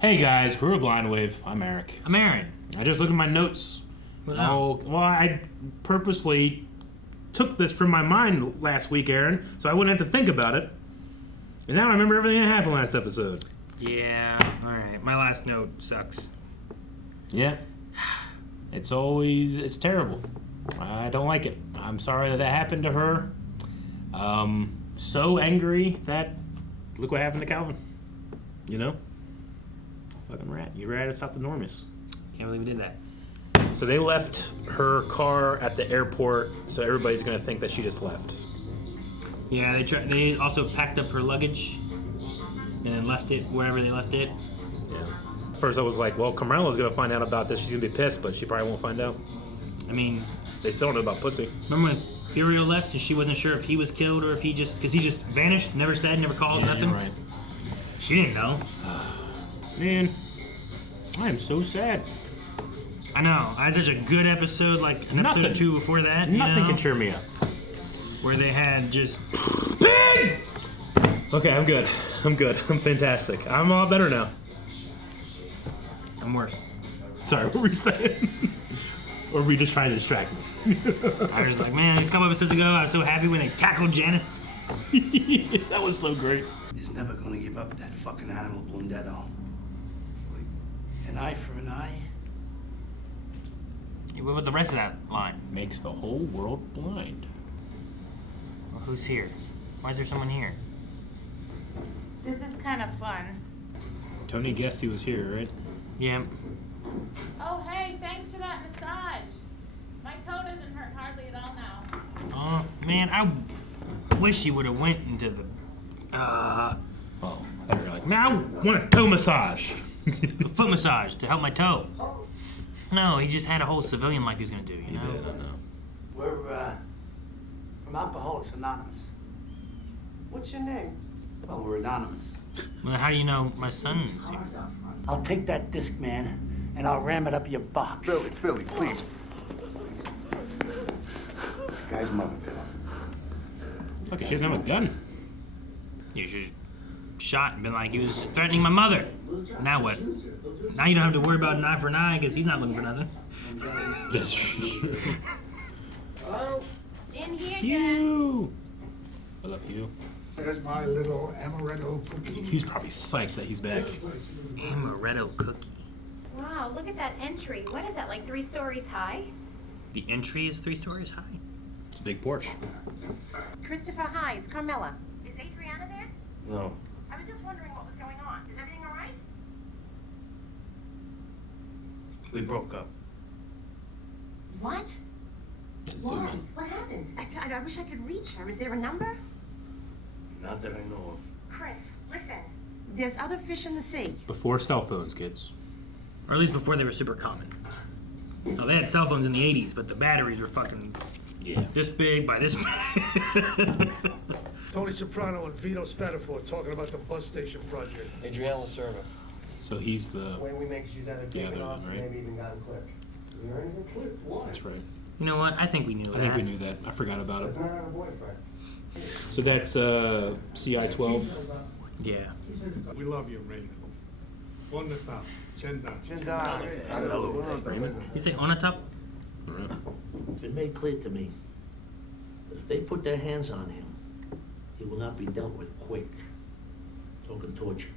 Hey guys, Crew of Blind Wave. I'm Eric. I'm Aaron. I just looked at my notes. What's Well, I purposely took this from my mind last week, Aaron, so I wouldn't have to think about it. And now I remember everything that happened last episode. Yeah, alright. My last note sucks. Yeah. It's terrible. I don't like it. I'm sorry that happened to her. So angry that look what happened to Calvin. You know? Fucking rat. You rat us out the enormous. Can't believe we did that. So they left her car at the airport, so everybody's gonna think that she just left. Yeah, they also packed up her luggage and then left it wherever they left it. Yeah. First I was like, well, Camarella's gonna find out about this. She's gonna be pissed, but she probably won't find out. I mean, They still don't know about pussy. remember when Furio left and she wasn't sure if he was killed or if he just... Because he just vanished, never said, never called, nothing? Right. She didn't know. Man, I am so sad. I know. I had such a good episode, like an Nothing. episode 2 before that. Nothing you know, can cheer me up. where they had just... Pig! Okay, I'm good. I'm fantastic. I'm a lot better now. I'm worse. Sorry, what were you saying? Or were you just trying to distract me? I was like, man, a couple episodes ago, I was so happy when they tackled Janice. That was so great. He's never gonna give up that fucking animal, Blundetto. An eye for an eye? Hey, what about the rest of that line? Makes the whole world blind. Well, who's here? Why is there someone here? This is kind of fun. Tony guessed he was here, right? Yeah. Oh, hey, thanks for that massage. My toe doesn't hurt hardly at all now. Oh, man, I wish he would have went into the... Oh, I thought you were like, man, I want a toe massage. a foot massage to help my toe. No, he just had a whole civilian life he was going to do, you know? I don't know. We're, from Alcoholics Anonymous. What's your name? Well, we're anonymous. Well, how do you know my son's here? I'll take that disc, man, and I'll ram it up your box. Billy, please. This guy's mother. Look, she doesn't have a gun. You should have shot and been like, he was threatening my mother. Now what? Now you don't have to worry about an eye for an eye because he's not looking for nothing. That's true. Hello? In here, Dad. You. I love you. There's my little amaretto cookie. He's probably psyched that he's back. Amaretto cookie. Wow, look at that entry. What is that, like 3 stories high? The entry is 3 stories high. It's a big porch. Christopher, hi, it's Carmela. Is Adriana there? No. I was just wondering what was going on. Is everything all right? We broke up. What? Zoom Why? in. What happened? I wish I could reach her. Is there a number? Not that I know of. Chris, listen. There's other fish in the sea. Before cell phones, kids. Or at least before they were super common. So they had cell phones in the 80s, but the batteries were fucking this big by this big. Tony Soprano and Vito Spatafor talking about the bus station project. Adriana Lacerda. So he's the... The way we make it, she's either Yeah, taken they're off done, or right? maybe even gotten clipped. We aren't even clipped. Why? That's right. You know what? I think we knew I that. think we knew that. I forgot about it. She's not her boyfriend. So that's CI-12. Yeah. We love you, Raymond. On the top. Chin down. You say on the top? It made clear to me that if they put their hands on him, he will not be dealt with quick. Talking torture.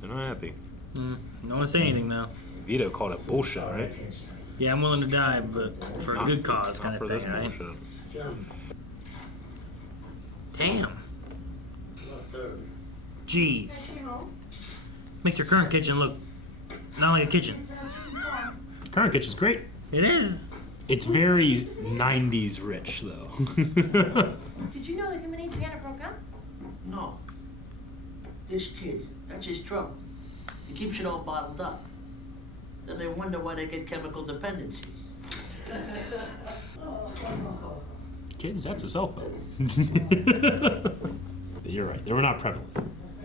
They're not happy. No one say anything though. Vito called it bullshit, right? Yeah, I'm willing to die, but for a good cause kind Not of for thing, this right? bullshit. Damn. Jeez. Makes your current kitchen look not like a kitchen. Current kitchen's great. It is. It's very 90s rich, though. Did you know that him and Adriana broke up? No. This kid, that's his trouble. He keeps it all bottled up. Then they wonder why they get chemical dependencies. Kids, that's a cell phone. You're right. They were not prevalent.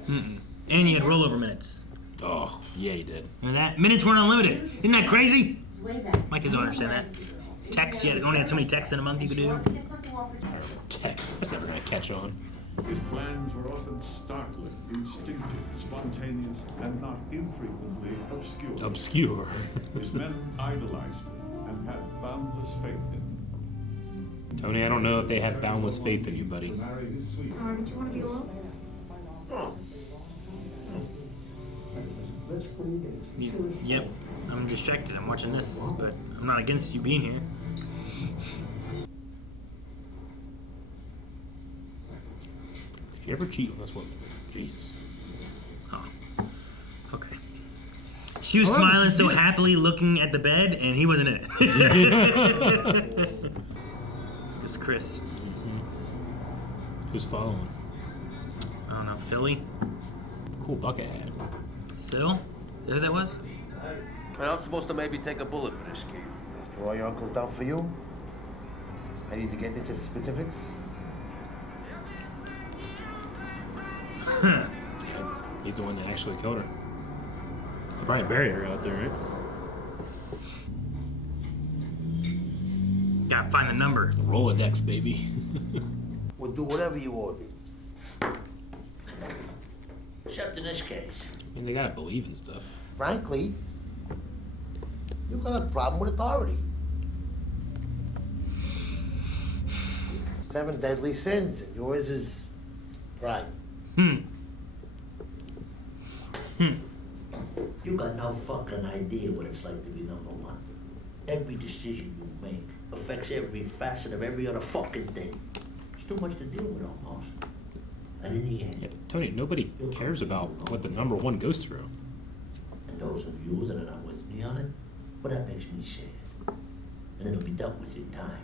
And you had rollover minutes. Oh, yeah, you did. And that minutes weren't unlimited. Isn't that crazy? Way back. My kids don't understand that. Texts, you only had so many texts in a month you could do. Get something off her. Text. That's never gonna catch on. His plans were often startling, instinctive, spontaneous, and not infrequently obscure. Obscure. His men idolized him and had boundless faith in him. Tony, I don't know if they have boundless faith in you, buddy. Sorry, did you want to be alone? Yep, I'm distracted. I'm watching this, but I'm not against you being here. Did you ever cheat on this woman? Jesus. Oh, okay. She was smiling so happily looking at the bed, and he wasn't in it. It's Chris. Who's following? I don't know, Philly? Cool bucket hat. Syl? Is that who that was? And I'm supposed to maybe take a bullet for this kid. After all your uncle's done for you, I need to get into the specifics. Yeah, he's the one that actually killed her. They probably buried her out there, right? Gotta find the number. Rolodex, baby. We'll do whatever you order. Except in this case. I mean, they gotta believe in stuff. Frankly, you got a problem with authority. 7 deadly sins, and yours is pride. You got no fucking idea what it's like to be number one. Every decision you make affects every facet of every other fucking thing. It's too much to deal with almost. And in the end, Yeah, Tony, nobody cares about what the number one goes through. and those of you that are not with me on it, well, that makes me sad. And it'll be dealt with in time.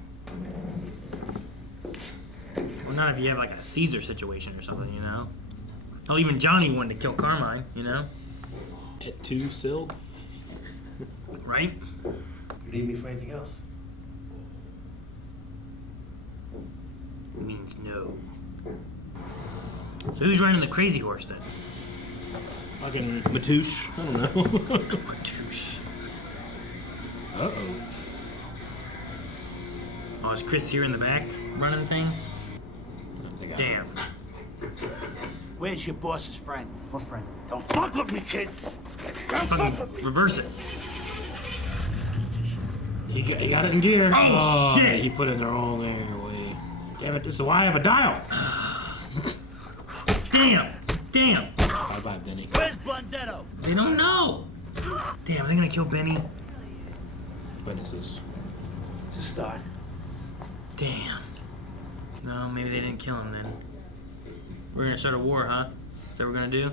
Well, not if you have like a Caesar situation or something, you know? Hell, even Johnny wanted to kill Carmine, you know? At 2, Syl? Right? You need me for anything else? Means no. So who's running the crazy horse then? Fucking Matouche. I don't know. Matouche. Uh-oh. Oh, is Chris here in the back running things? They got Damn. Where's your boss's friend? What friend? Don't fuck with me, kid! Fucking reverse it. He got it in gear. Oh, shit! He put it in the wrong way. Damn it, this is why I have a dial. Damn! Damn! Bye-bye, Benny. Where's Blondetto? They don't know! Damn, are they gonna kill Benny? Witnesses. It's a start. Damn. No, maybe they didn't kill him then. We're gonna start a war, huh? Is that what we're gonna do?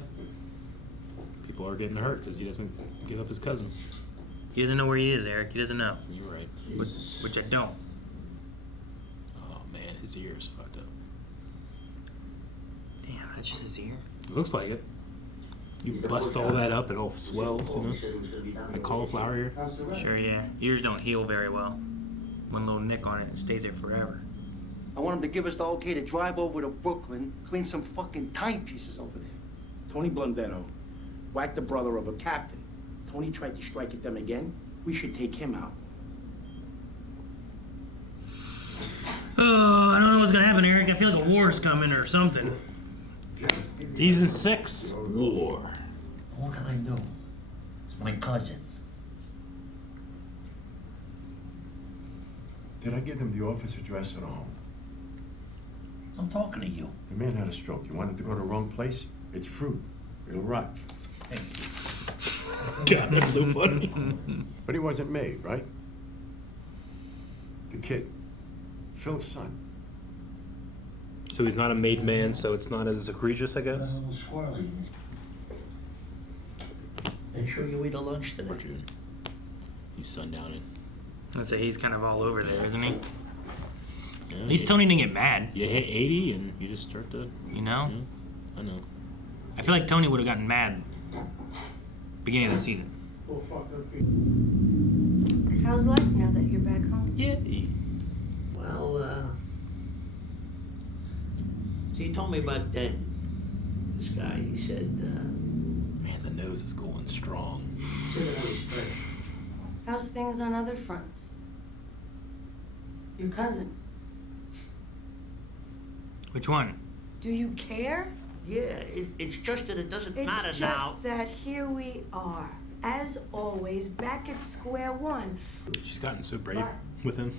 People are getting hurt because he doesn't give up his cousin. He doesn't know where he is, Eric. He doesn't know. You're right. Which I don't. Oh, man, his ear is fucked up. Damn, that's just his ear? It looks like it. You bust all that up, it all swells, you know? Like cauliflower ear. Sure, yeah. Ears don't heal very well. One little nick on it, it stays there forever. I want him to give us the okay to drive over to Brooklyn, clean some fucking timepieces over there. Tony Blondetto whacked the brother of a captain. Tony tried to strike at them again. We should take him out. Oh, I don't know what's gonna happen, Eric. I feel like a war's coming or something. Season 6, War. What can I do? It's my cousin. Did I give him the office address at home? I'm talking to you. The man had a stroke. You wanted to go to the wrong place? It's fruit. It'll rot. Hey, God, that's so funny. But he wasn't made, right? The kid. Phil's son. So he's not a made man, so it's not as egregious, I got a guess? little squirrely in this. Make sure you eat a lunch today. Poor June. He's sundowning. Let's say he's kind of all over there, isn't he? Yeah, At least Tony didn't get mad. You hit 80 and you just start to... You know? Yeah, I know. I feel like Tony would have gotten mad beginning of the season. How's life now that you're back home? Yeah. Well, see, he told me back then, this guy, he said, Man, the nose is going strong. said that I was fresh. How's things on other fronts? Your cousin. Which one? Do you care? Yeah, it's just that it doesn't matter It's now. just that here we are, as always, back at square one. She's gotten so brave with him.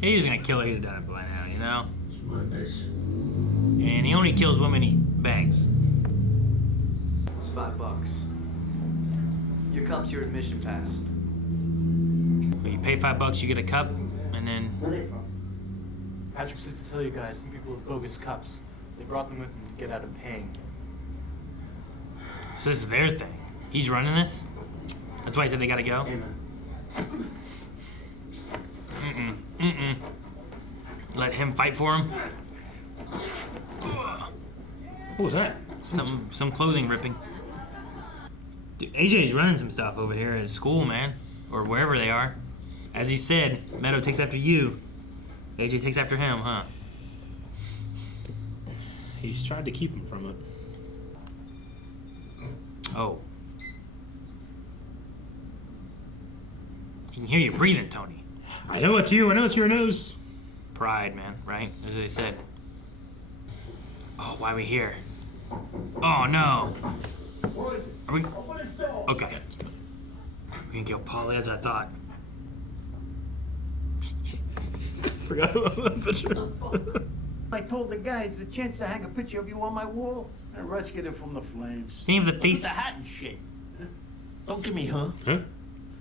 He was gonna kill her, he'd have done it by now, you know? It's my miss. And he only kills women he bangs. It's $5. Your cup's your admission pass. When you pay $5, you get a cup, and then... Patrick said to tell you guys, some people with bogus cups. They brought them with them to get out of paying. So this is their thing. He's running this? That's why he said they gotta go? Amen. Let him fight for him? What was that? Some clothing ripping. Dude, AJ's running some stuff over here at school, man. Or wherever they are. As he said, Meadow takes after you. AJ takes after him, huh? He's tried to keep him from it. Oh. You can hear you breathing, Tony. I know it's you. I know it's your nose. Pride, man, right? As they said. Oh, why are we here? Oh, no. Are we... Okay. We can kill Polly as I thought. Forgot about that picture. I told the guys the chance to hang a picture of you on my wall. I rescued him from the flames. Can you have the face? The hat and shit. Don't give me, huh? Huh?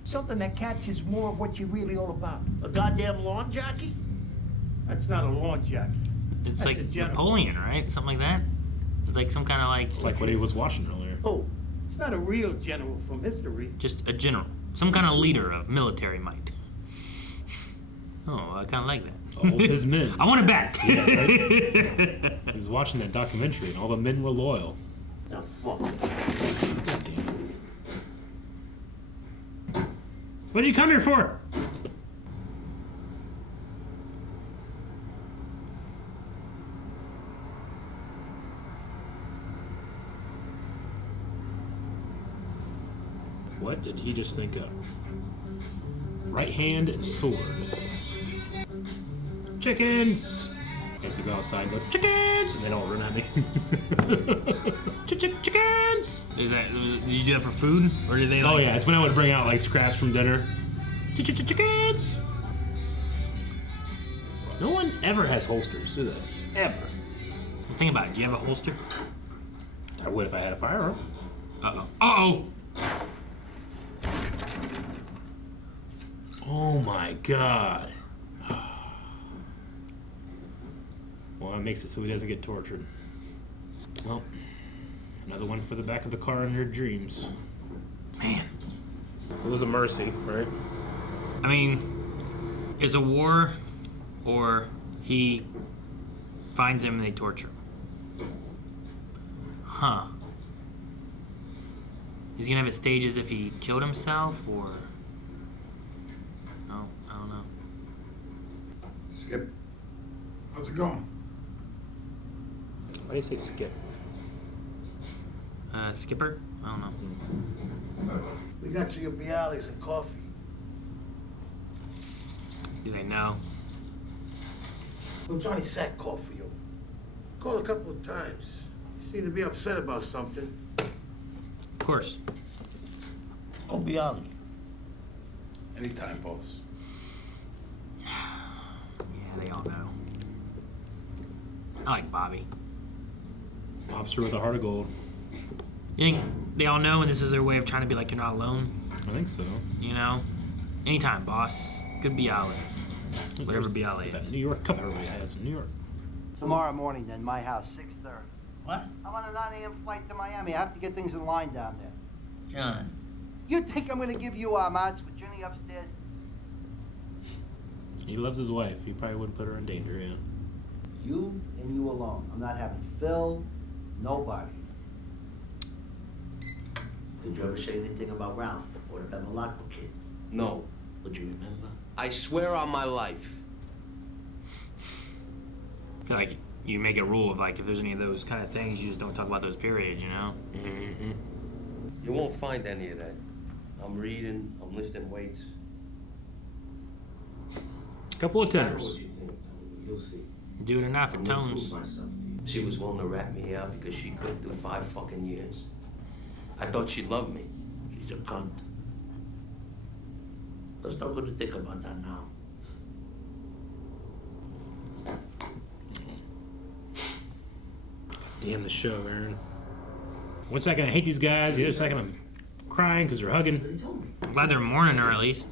Something that catches more of what you're really all about. A goddamn lawn jockey? That's not a lawn jockey. It's That's like a general. Napoleon, right? Something like that? It's like some kind of like... It's like what he was watching earlier. Oh, it's not a real general from history. Just a general. Some kind of leader of military might. Oh, I kind of like that. All his men. I want it back. Yeah, right? He was watching that documentary and all the men were loyal. The fuck? What did you come here for? What did he just think of? Right hand and sword. Chickens! I used to go outside and go, chickens! And they all run at me. Chickens! Is that, did you do that for food? Or did they like... Oh yeah, it's when I would bring out like scraps from dinner. Chickens! No one ever has holsters, do they? Ever. Well, think about it. Do you have a holster? I would if I had a firearm. Uh-oh. Uh-oh! Oh my god. Well, it makes it so he doesn't get tortured. Well, another one for the back of the car in your dreams. Man. It was a mercy, right? I mean, it's a war, or he finds him and they torture him. Huh. He's gonna have it staged as if he killed himself, or... No, I don't know. Skip, how's it going? Why do you say skip? Skipper? I don't know. We got you your Bialys and coffee. Do they know? Well, Johnny Sack called for you. Called a couple of times. He seemed to be upset about something. Of course. Oh, Bialy. Anytime, boss. Yeah, they all know. I like Bobby. Mobster with a heart of gold. You think they all know and this is their way of trying to be like, you're not alone? I think so. You know? Anytime, boss. Good Bialy. Whatever Bialy is. That New York cup everybody has in New York. Tomorrow morning, then, my house, 6:30. What? I'm on a 9 a.m. flight to Miami. I have to get things in line down there. John. You think I'm gonna give you mounts with Ginny upstairs? He loves his wife. He probably wouldn't put her in danger, yeah. You and you alone. I'm not having Phil, nobody. Did you ever say anything about Ralph or the Bevilacqua kid? No. Would you remember? I swear on my life. I feel like you make a rule of like, if there's any of those kind of things, you just don't talk about those periods, you know? Mm-hmm. You won't find any of that. I'm reading, I'm lifting weights. Couple of tenors. You'll see. Do it enough, it I'm gonna tones. prove myself to you. She was willing to rat me out because she couldn't do 5 fucking years. I thought she'd love me. She's a cunt. Let's not go to think about that now. Damn the show, Aaron. One second I hate these guys, the other second I'm crying because they're hugging. I'm glad they're mourning her at least.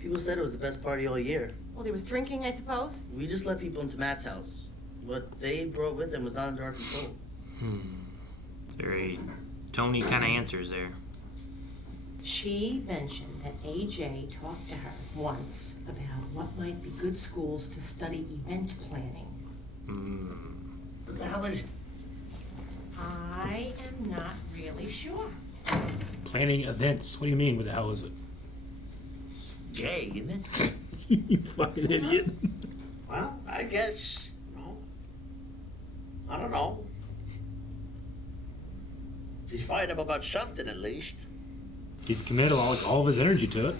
People said it was the best party all year. Well, there was drinking, I suppose? We just let people into Matt's house. What they brought with them was not under our control. Very Tony kind of answers there. She mentioned that AJ talked to her once about what might be good schools to study event planning. What the hell is it? I am not really sure. Planning events. What do you mean? What the hell is it? Gay, isn't it? You fucking idiot. Well, I guess. No. I don't know. She's fired up about something at least. He's committed all of his energy to it.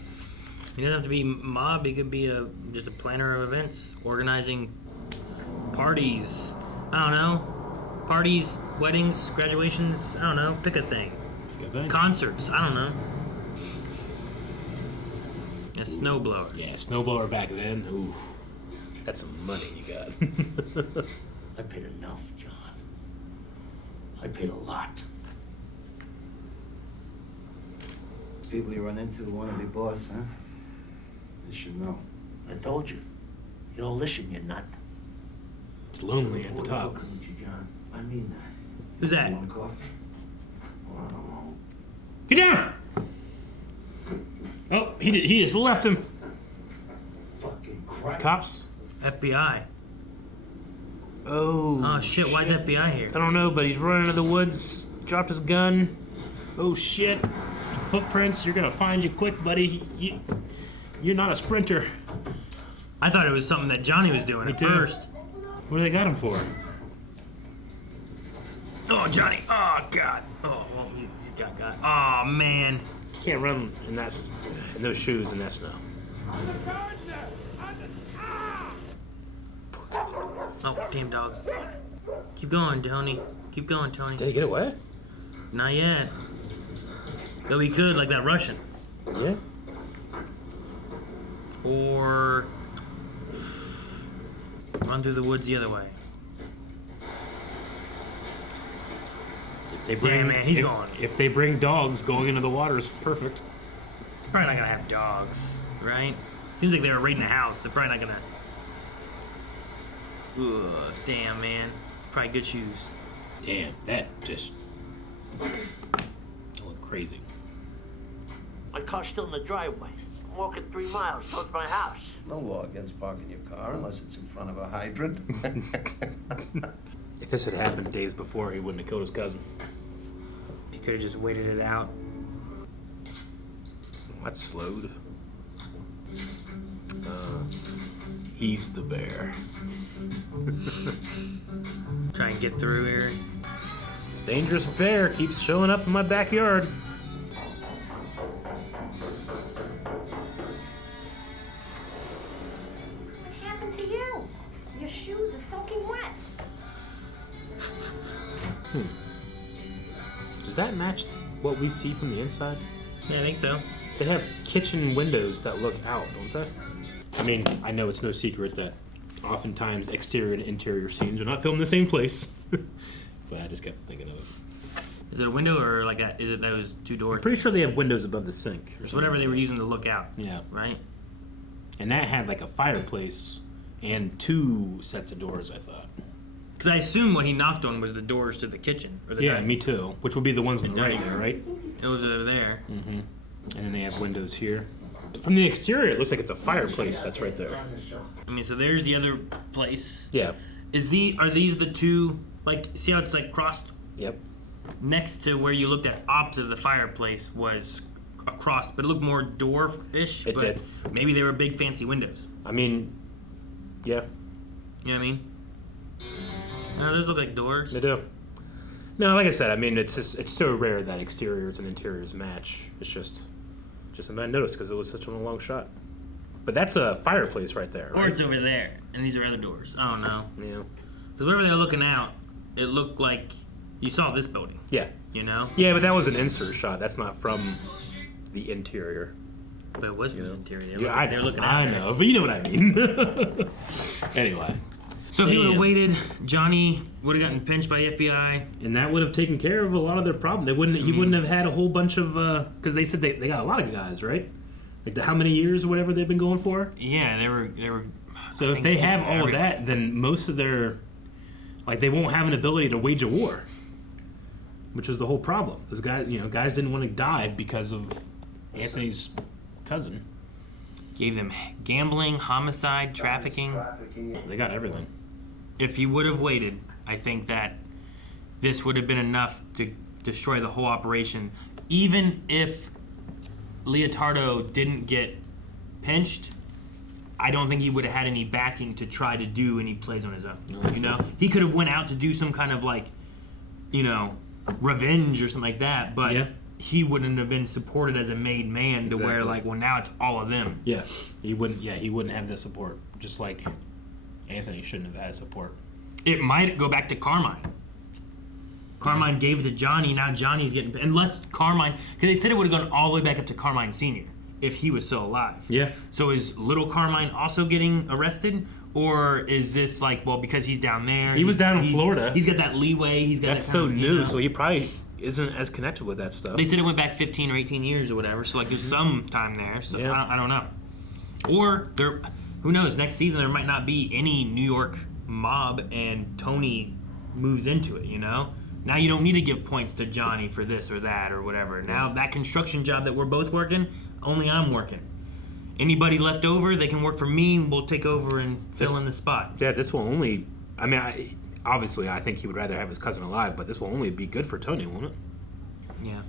He doesn't have to be mob. He could be just a planner of events, organizing parties. I don't know. Parties, weddings, graduations. I don't know. Pick a thing. Concerts. I don't know. A snowblower. Yeah, snowblower back then. Ooh, that's some money you got. I paid enough, John. I paid a lot. People you run into want to be boss, huh? You should know. I told you. You don't listen, you nut. It's lonely at the top. John. I mean that. Who's that? Get down! Oh, he just left him. Fucking crap. Cops? FBI. Oh shit, why is FBI here? I don't know, but he's running into the woods, dropped his gun. Oh shit. The footprints, you're gonna find you quick, buddy. You're not a sprinter. I thought it was something that Johnny was doing at first. What do they got him for? Oh, Johnny. Oh, God. Oh, he got. Oh, man. Can't run in those shoes in that snow. Oh, damn dog. Keep going, Tony. Keep going, Tony. Did he get away? Not yet. Though he could, like that Russian. Yeah. Or run through the woods the other way. Damn, man, he's gone. If they bring dogs, going into the water is perfect. Probably not gonna have dogs, right? Seems like they were raiding the house. They're probably not gonna. Ugh, damn, man. Probably good shoes. Damn, that just looked crazy. My car's still in the driveway. I'm walking 3 miles towards my house. No law against parking your car unless it's in front of a hydrant. If this had happened days before, he wouldn't have killed his cousin. He could have just waited it out. That's slowed. He's the bear. Try and get through here. This dangerous bear keeps showing up in my backyard. What happened to you? Your shoes are soaking wet. Does that match what we see from the inside? Yeah, I think so. They have kitchen windows that look out, don't they? I mean, I know it's no secret that oftentimes exterior and interior scenes are not filmed in the same place. But I just kept thinking of it. Is it a window or like is it those 2 doors? I'm pretty sure they have windows above the sink. It's whatever they were using to look out. Yeah. Right? And that had like a fireplace and 2 sets of doors, I thought. Because I assume what he knocked on was the doors to the kitchen. Or the Yeah, dining. me too. Which would be the ones on the right there, right? It was over there. Mm-hmm. And then they have windows here. From the exterior, it looks like it's a fireplace that's right there. I mean, so there's the other place. Yeah. Are these the 2, like, see how it's like crossed? Yep. Next to where you looked at opposite of the fireplace was a cross, but it looked more dwarf-ish. It but did. Maybe they were big fancy windows. I mean, yeah. You know what I mean? No, those look like doors. They do. No, like I said, I mean, it's so rare that exteriors and interiors match. It's just something I noticed because it was such a long shot. But that's a fireplace right there, right? Or it's over there, and these are other doors. I don't know. Yeah. Because wherever they're looking out, it looked like you saw this building. Yeah. You know? Yeah, but that was an insert shot. That's not from the interior. But it was from the interior. Yeah, They're looking at I it. know, but you know what I mean. Anyway. So if he would have waited, Johnny would have gotten pinched by the FBI. And that would have taken care of a lot of their problem. He wouldn't have had a whole bunch of, because they said they got a lot of guys, right? Like how many years or whatever they've been going for? Yeah, they were. So if they have all of that, then most of their, like, they won't have an ability to wage a war, which was the whole problem. Those guys, guys didn't want to die because of Anthony's cousin. Gave them gambling, homicide, trafficking. So they got everything. If he would have waited, I think that this would have been enough to destroy the whole operation. Even if Leotardo didn't get pinched, I don't think he would have had any backing to try to do any plays on his own. You know, he could have went out to do some kind of like, revenge or something like that. But he wouldn't have been supported as a made man to where like, well, now it's all of them. Yeah, he wouldn't. Yeah, he wouldn't have the support. Just like Anthony shouldn't have had support. It might go back to Carmine. Carmine gave it to Johnny. Now Johnny's getting, unless Carmine, because they said it would have gone all the way back up to Carmine Sr. if he was still alive. Yeah. So is little Carmine also getting arrested, or is this like, well, because he's down there? He was down in Florida. He's got that leeway. He's got That's that so kind of, new, so he probably isn't as connected with that stuff. They said it went back 15 or 18 years or whatever. So like, there's some time there. So I don't know. Or there, who knows? Next season there might not be any New York mob, and Tony moves into it. Now you don't need to give points to Johnny for this or that or whatever. Now that construction job that we're both working, only I'm working. Anybody left over, they can work for me, and we'll take over and fill in the spot. Yeah, this will only. I mean, obviously, I think he would rather have his cousin alive, but this will only be good for Tony, won't it? Yeah.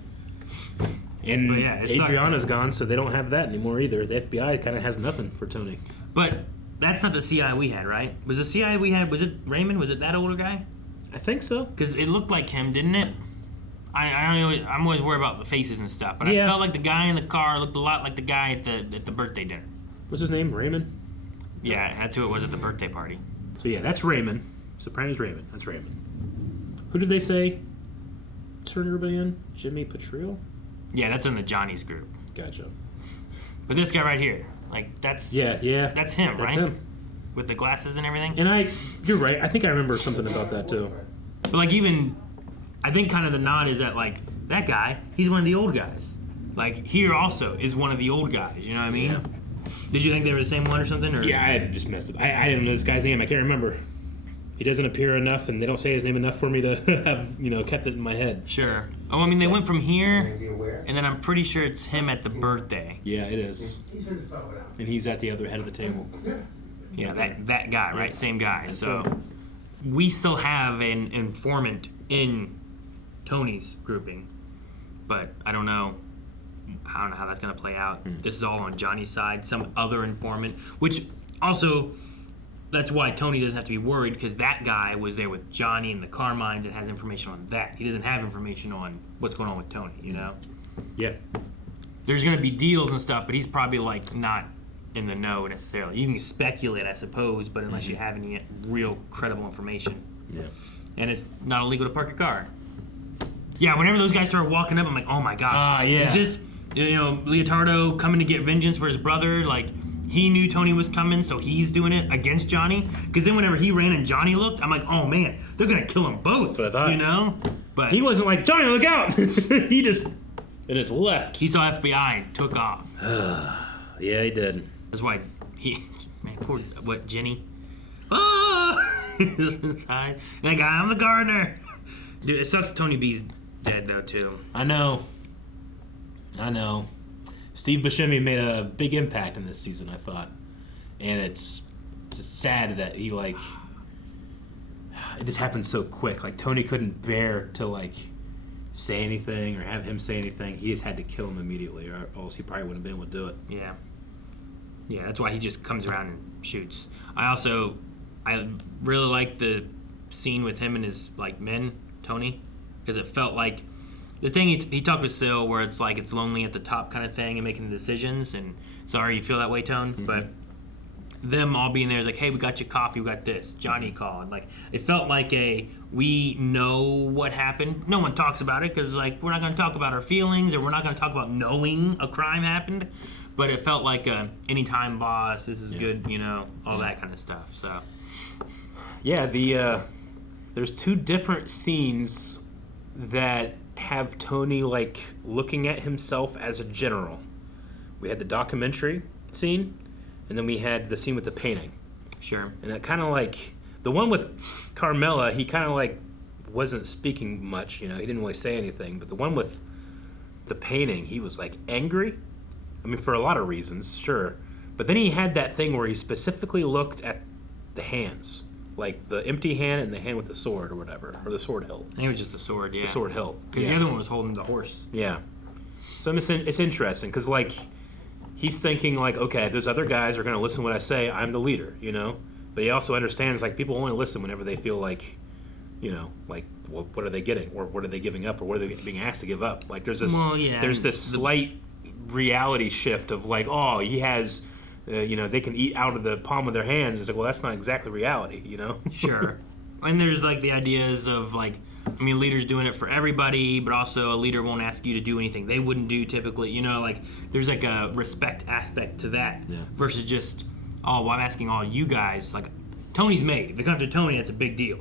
And But yeah, it sucks. Adriana's gone, so they don't have that anymore either. The FBI kind of has nothing for Tony. But that's not the CI we had, right? Was the CI we had, was it Raymond? Was it that older guy? I think so. Because it looked like him, didn't it? I'm always worried about the faces and stuff, but Yeah. I felt like the guy in the car looked a lot like the guy at the birthday dinner. What's his name? Raymond? Yeah, that's who it was at the birthday party. So yeah, that's Raymond. Sopranos Raymond. That's Raymond. Who did they say turned everybody in? Jimmy Patrillo? Yeah, that's in the Johnny's group. Gotcha. But this guy right here, like that's Yeah. that's him, That's right? him. With the glasses and everything. And you're right. I think I remember something about that too. But like even, I think kind of the nod is that like that guy, he's one of the old guys. Like here also is one of the old guys. You know what I mean? Yeah. Did you think they were the same one or something? Or? Yeah, I just messed up. I didn't know this guy's name. I can't remember. He doesn't appear enough, and they don't say his name enough for me to have kept it in my head. Sure. Oh, I mean they went from here, and then I'm pretty sure it's him at the birthday. Yeah, it is. And he's at the other head of the table. Yeah, that guy, right? Same guy. So we still have an informant in Tony's grouping, but I don't know how that's gonna play out. This is all on Johnny's side. Some other informant, which also that's why Tony doesn't have to be worried, because that guy was there with Johnny and the Carmines and has information on that. He doesn't have information on what's going on with Tony. Yeah. There's gonna be deals and stuff, but he's probably like not in the know necessarily. You can speculate, I suppose, but unless you have any real credible information. Yeah. And it's not illegal to park your car. Yeah, whenever those guys started walking up, I'm like, oh my gosh. Yeah. Is this, Leotardo coming to get vengeance for his brother? Like, he knew Tony was coming, so he's doing it against Johnny? Because then whenever he ran and Johnny looked, I'm like, oh man, they're going to kill them both. That's what I thought. But he wasn't like, Johnny, look out! He just left. He saw FBI and took off. Yeah, he did. That's why man, poor, Jenny? Ah! Inside. That guy, I'm the gardener. Dude, it sucks Tony B's dead, though, too. I know. Steve Buscemi made a big impact in this season, I thought. And it's just sad that he, it just happened so quick. Like, Tony couldn't bear to, say anything or have him say anything. He just had to kill him immediately, or else he probably wouldn't have been able to do it. Yeah. Yeah, that's why he just comes around and shoots. I really like the scene with him and his, men, Tony, because it felt like the thing he talked with Sil, where it's like it's lonely at the top kind of thing and making decisions, and sorry you feel that way, Tone, but them all being there is like, hey, we got you coffee, we got this. Johnny called. Like, it felt like we know what happened. No one talks about it because, like, we're not going to talk about our feelings or we're not going to talk about knowing a crime happened. But it felt like anytime boss, this is good, you know, all that kind of stuff. So, yeah, there's 2 different scenes that have Tony like looking at himself as a general. We had the documentary scene, and then we had the scene with the painting. Sure. And that kind of like the one with Carmela, he kind of like wasn't speaking much, you know, he didn't really say anything. But the one with the painting, he was like angry. I mean, for a lot of reasons, sure. But then he had that thing where he specifically looked at the hands. Like the empty hand and the hand with the sword or whatever. Or the sword hilt. I think it was just the sword, yeah. The sword hilt. Because the other one was holding the horse. Yeah. So it's interesting because, like, he's thinking, like, okay, those other guys are going to listen to what I say. I'm the leader, you know? But he also understands, like, people only listen whenever they feel like, you know, like, well, what are they getting? Or what are they giving up? Or what are they being asked to give up? Like, there's this slight reality shift of like, oh, he has, you know, they can eat out of the palm of their hands. It's like, well, that's not exactly reality, you know? Sure. And there's like the ideas of like, I mean, leaders doing it for everybody, but also a leader won't ask you to do anything they wouldn't do typically, you know, like there's like a respect aspect to that versus just, oh, well, I'm asking all you guys, like Tony's made. If it comes to Tony, that's a big deal.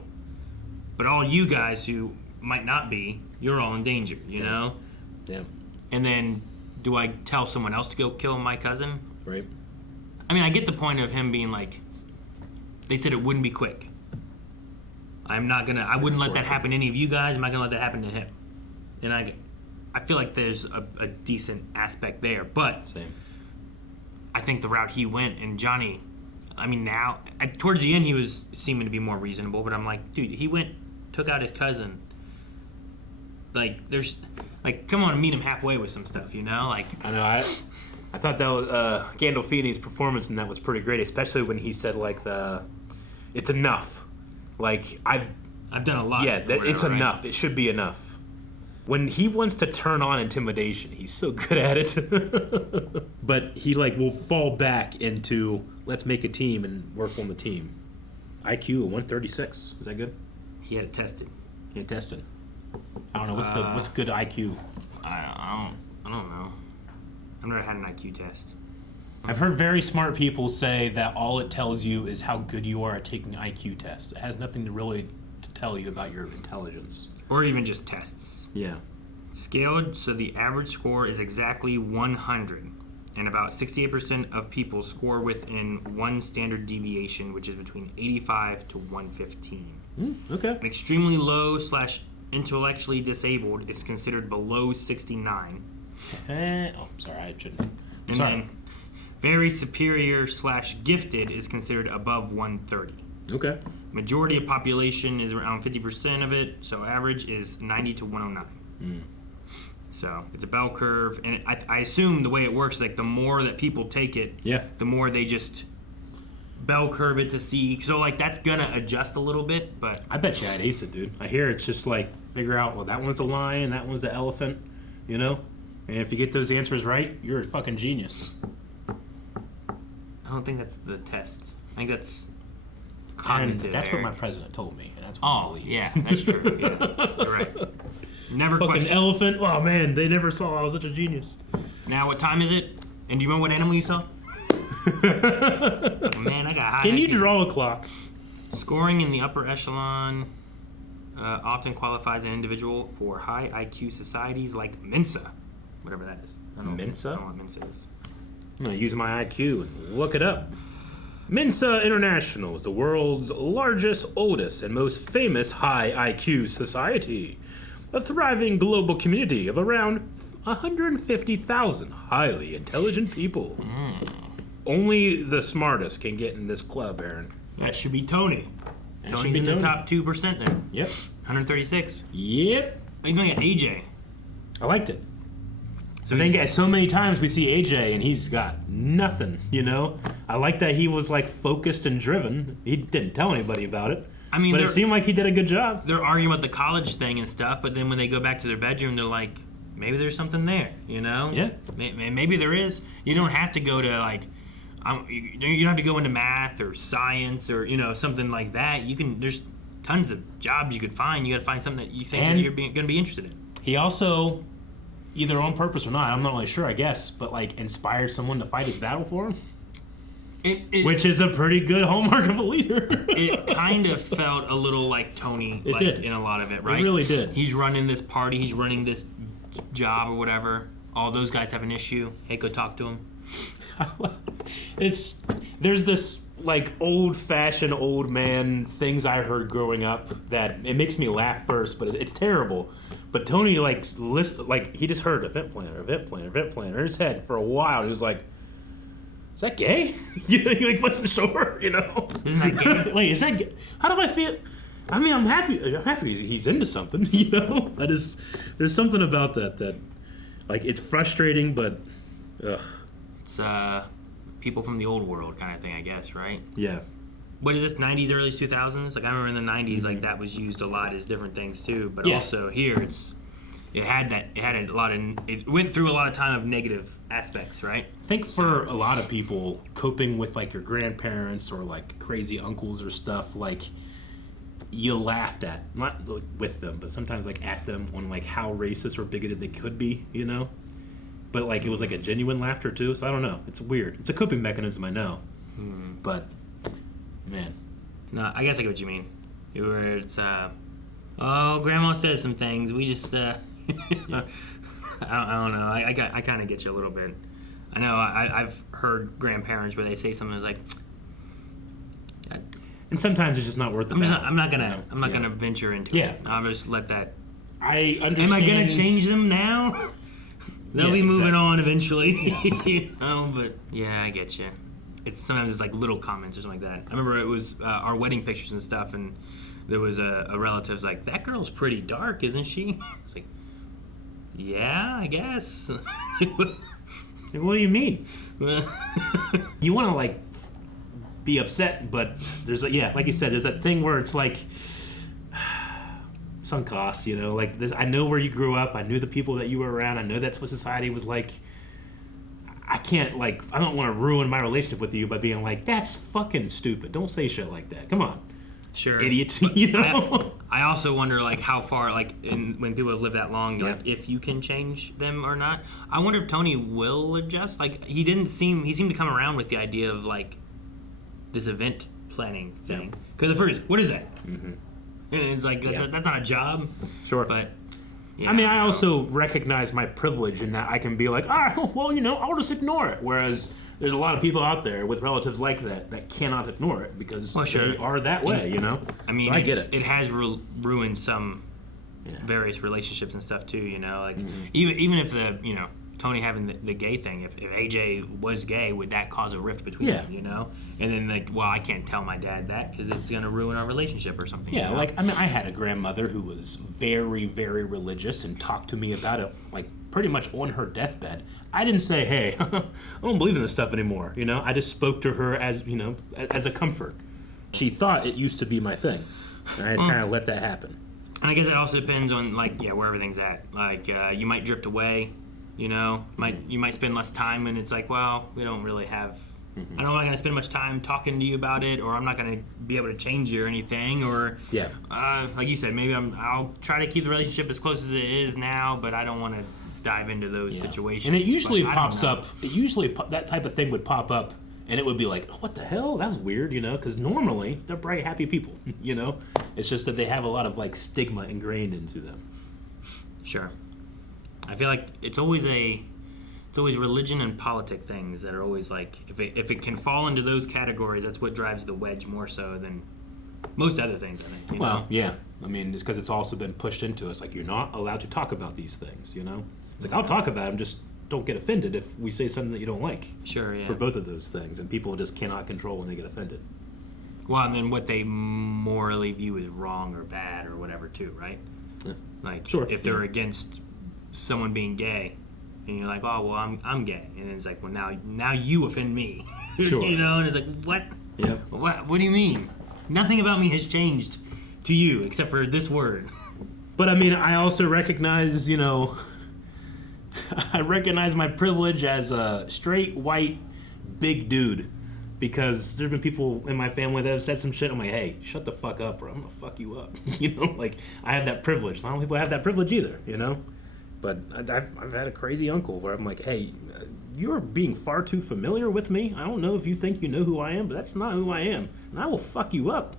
But all you guys who might not be, you're all in danger, you know? Yeah. And then do I tell someone else to go kill my cousin? Right. I mean, I get the point of him being like, they said it wouldn't be quick. I wouldn't let that happen to any of you guys. I'm not going to let that happen to him. And I feel like there's a decent aspect there. But I think the route he went and Johnny, I mean, now, towards the end, he was seeming to be more reasonable. But I'm like, dude, he took out his cousin. Like, come on, meet him halfway with some stuff, you know? Like, I know, I thought that was, Gandolfini's performance in that was pretty great, especially when he said, like, it's enough. Like, I've done a lot. Yeah, it's enough. Right? It should be enough. When he wants to turn on intimidation, he's so good at it. But he, like, will fall back into, let's make a team and work on the team. IQ of 136. Is that good? He had it tested. I don't know. What's good IQ? I don't know. I've never had an IQ test. I've heard very smart people say that all it tells you is how good you are at taking IQ tests. It has nothing to really tell you about your intelligence. Or even just tests. Yeah. Scaled, so the average score is exactly 100. And about 68% of people score within one standard deviation, which is between 85 to 115. Okay. An extremely low / intellectually disabled is considered below 69. Sorry, I shouldn't. And then very superior / gifted is considered above 130. Okay. Majority of population is around 50% of it, so average is 90 to 109. So it's a bell curve, and I assume the way it works is like the more that people take it, the more they just bell curve it to see. So like that's gonna adjust a little bit, but I bet you I'd ace it, dude. I hear it's just like figure out, well, that one's the lion, that one's the elephant, you know? And if you get those answers right, you're a fucking genius. I don't think that's the test. I think that's cognitive. And that's Eric. what my president told me, and that's what I believe. Yeah, that's true. Yeah, you're right. Never fucking question. Elephant. Oh man, they never saw I was such a genius. Now, what time is it? And do you remember what animal you saw? Man, I got high. Can you draw a clock? Scoring in the upper echelon often qualifies an individual for high IQ societies like Mensa, whatever that is. Mensa? I don't know what Mensa is. I'm gonna use my IQ and look it up. Mensa International is the world's largest, oldest, and most famous high IQ society. A thriving global community of around 150,000 highly intelligent people. Only the smartest can get in this club, Aaron. That should be Tony. Tony's in the top 2% there. Yep. 136. Yep. Even like AJ. I liked it. So then, so many times we see AJ and he's got nothing, you know? I like that he was like focused and driven. He didn't tell anybody about it. I mean, but it seemed like he did a good job. They're arguing about the college thing and stuff, but then when they go back to their bedroom, they're like, maybe there's something there, you know? Yeah. Maybe there is. You don't have to go to like you don't have to go into math or science or something like that. There's tons of jobs you could find. You got to find something that you think that you're going to be interested in. He also, either on purpose or not, I'm not really sure, I guess, but like inspired someone to fight his battle for him. Which is a pretty good hallmark of a leader. It kind of felt a little like Tony, in a lot of it, right? It really did. He's running this party, he's running this job or whatever. All those guys have an issue. Hey, go talk to him. There's this like old-fashioned old man things I heard growing up that it makes me laugh first, but it's terrible. But Tony he just heard event planner in his head for a while. He was like, is that gay? He wasn't sure, Isn't that gay? Wait, is that gay? How do I feel? I mean, I'm happy he's into something, there's something about that like it's frustrating, but ugh. It's people from the old world kind of thing, I guess, right? Yeah. What is this, 90s, early 2000s? Like, I remember in the 90s, like, that was used a lot as different things, too. But also here, it went through a lot of time of negative aspects, right? I think for a lot of people, coping with, like, your grandparents or, like, crazy uncles or stuff, like, you laughed at, not with them, but sometimes, like, at them on, like, how racist or bigoted they could be, But, like, it was, like, a genuine laughter, too, so I don't know. It's weird. It's a coping mechanism, I know. But, man. No, I guess I get what you mean. Where it's, Grandma says some things. We just, I don't know. I kind of get you a little bit. I know I've heard grandparents where they say something like... And sometimes it's just not worth it. I'm not gonna venture into it. I'll just let that... I understand... Am I gonna change them now? They'll be moving on eventually, but yeah, I get you. Sometimes it's like little comments or something like that. I remember it was our wedding pictures and stuff, and there was a relative's like, that girl's pretty dark, isn't she? It's like, yeah, I guess. What do you mean? You want to like be upset, but there's like you said, there's that thing where it's like, sunk costs, like this. I know where you grew up. I knew the people that you were around. I know that's what society was like. I don't want to ruin my relationship with you by being like, that's fucking stupid. Don't say shit like that. Come on. Sure. Idiot. I also wonder like how far, like when people have lived that long, like if you can change them or not. I wonder if Tony will adjust. Like he seemed to come around with the idea of like this event planning thing. Because at first, what is that? Mm-hmm. And it's like, that's not a job. Sure. But, I mean, I also recognize my privilege in that I can be like, I'll just ignore it. Whereas there's a lot of people out there with relatives like that cannot ignore it because they are that way, I mean, so I get it. It has ruined some various relationships and stuff too, like even if Tony having the gay thing, if AJ was gay, would that cause a rift between them, And then like, well, I can't tell my dad that because it's going to ruin our relationship or something. Yeah, like, I mean, I had a grandmother who was very, very religious and talked to me about it, like, pretty much on her deathbed. I didn't say, hey, I don't believe in this stuff anymore, I just spoke to her as, as a comfort. She thought it used to be my thing, and I just kind of let that happen. And I guess it also depends on, like, where everything's at. Like, you might drift away. You might spend less time, and it's like, well, we don't really have. I don't want to spend much time talking to you about it, or I'm not going to be able to change you or anything, or like you said, maybe I'll try to keep the relationship as close as it is now, but I don't want to dive into those situations. And it usually pops up. That type of thing would pop up, and it would be like, what the hell? That was weird, because normally they're bright, happy people, It's just that they have a lot of like stigma ingrained into them. Sure. I feel like it's always religion and politic things that are always like, if it can fall into those categories, that's what drives the wedge more so than most other things, I think. Yeah. I mean, it's because it's also been pushed into us. Like, you're not allowed to talk about these things, It's like, I'll talk about them, just don't get offended if we say something that you don't like. Sure, yeah. For both of those things. And people just cannot control when they get offended. Well, and then what they morally view as wrong or bad or whatever, too, right? Yeah. Like, if they're against someone being gay, and you're like, oh, well, I'm gay, and then it's like, well, now you offend me, Sure. And it's like, what? Yep. What do you mean? Nothing about me has changed to you except for this word. But I mean, I also recognize, I recognize my privilege as a straight white big dude because there's been people in my family that have said some shit. I'm like, hey, shut the fuck up, bro. I'm gonna fuck you up. You know, like I have that privilege. Not many people have that privilege either. You know, but I've had a crazy uncle where I'm like, hey, you're being far too familiar with me. I don't know if you think you know who I am, but that's not who I am, and I will fuck you up.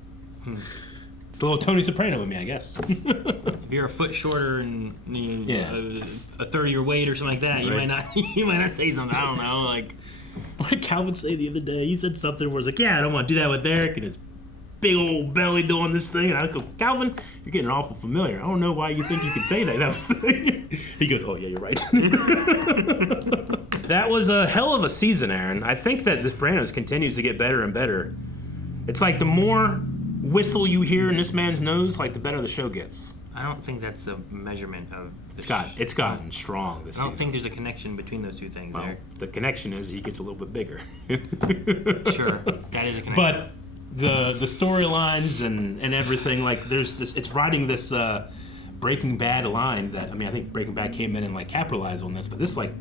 The little Tony Soprano in me, I guess. If you're a foot shorter and a third of your weight or something like that, Right. you might not say something. I don't know. Like, what did Calvin say the other day? He said something where it's like, yeah, I don't want to do that with Eric and his big old belly doing this thing. And I go, Calvin, you're getting awful familiar. I don't know why you think you can say that. That was the thing. He goes, oh yeah, you're right. That was a hell of a season, Aaron. I think that The Sopranos continues to get better and better. It's like the more whistle you hear in this man's nose, like the better the show gets. I don't think that's a measurement of It's gotten strong this season. I don't think there's a connection between those two things there. The connection is he gets a little bit bigger. Sure, that is a connection. But the storylines and everything, like there's this, it's riding this Breaking Bad line that, I mean, I think Breaking Bad came in and like capitalized on this, but this like,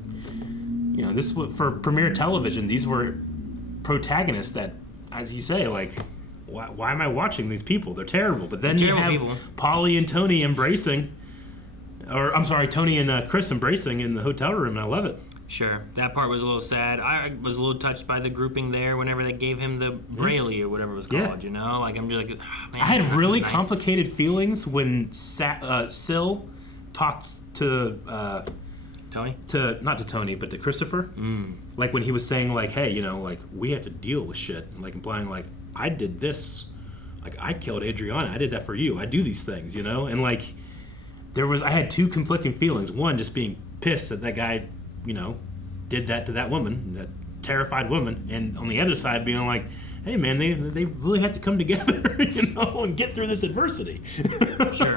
you know, this for premiere television, these were protagonists that, as you say, like, why am I watching these people? They're terrible. But then you have Paulie and Tony embracing, or I'm sorry, Tony and Chris embracing in the hotel room, and I love it. Sure, that part was a little sad. I was a little touched by the grouping there whenever they gave him the Braille or whatever it was called, you know? Like, I'm just like, oh, man. I had really nice. complicated feelings when Sil talked to Tony? Not to Tony, but to Christopher. Like when he was saying like, hey, you know, like we have to deal with shit. And like implying like, I did this. Like I killed Adriana. I did that for you. I do these things, you know? And like I had two conflicting feelings. One, just being pissed that that guy, you know, did that to that woman, that terrified woman. And on the other side being like, hey man, they really have to come together, you know, and get through this adversity. Sure.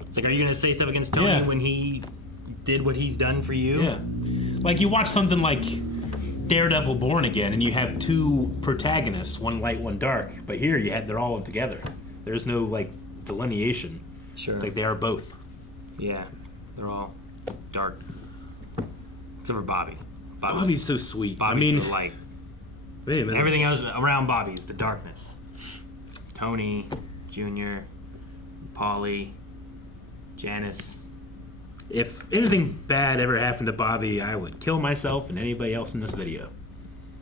It's like, are you going to say stuff against Tony when he did what he's done for you? Yeah. Like you watch something like Daredevil Born Again and you have two protagonists, one light, one dark. But here they're all together. There's no like delineation. Sure. It's like they are both. Yeah. They're all dark. Except for Bobby. Bobby's so sweet. Bobby's the light. Wait a minute. Everything else around Bobby's the darkness. Tony, Junior, Paulie, Janice. If anything bad ever happened to Bobby, I would kill myself and anybody else in this video.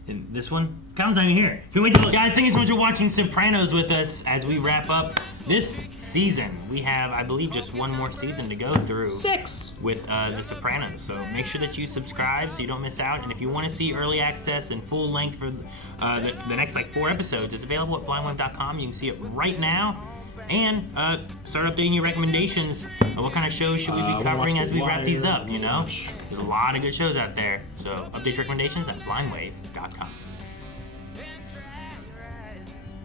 In this one? Calvin's not even here. Can we tell guys, thank you so much for watching Sopranos with us as we wrap up this season. We have, I believe, just one more season to go through. 6 with The Sopranos. So make sure that you subscribe so you don't miss out. And if you want to see early access and full length for the next like 4 episodes, it's available at blindwave.com. You can see it right now. And start updating your recommendations of what kind of shows should we be covering as we wrap these up, you know? There's a lot of good shows out there. So update your recommendations at blindwave.com.